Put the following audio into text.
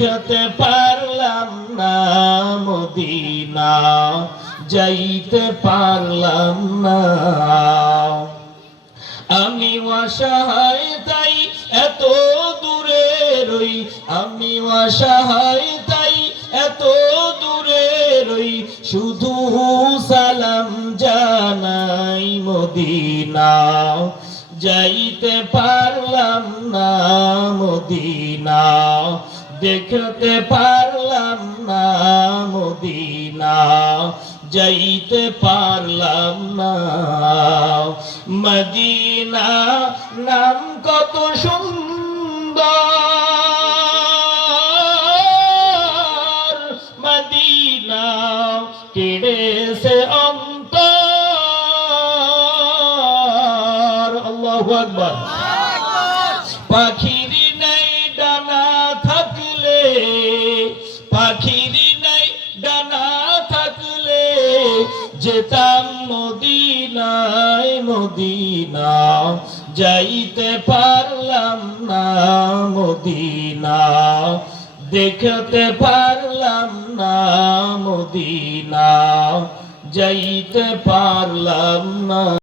যেতে পারলাম না মদিনা, যাইতে পারলাম না। আমি অসহায় তাই এত দূরে রই, আমি অসহায় তাই এত দূরে রই, শুধু সালাম জানাই মদিনা, যাইতে পারলাম না মদিনা, দেখতে পারলাম না মদিনা, যাইতে পারলাম না। মদিনা নাম কত সুন্দর, মদিনা কেড়েছে অন্তর। আল্লাহু আকবার। পাখির নাই ডানা থাকলে, পাখির নাই ডানা থাকলে, যেতাম মদিনায় মদিনা, যাইতে পারলাম না মদিনা, দেখতে পারলাম না মদিনা, যাইতে পারলাম না।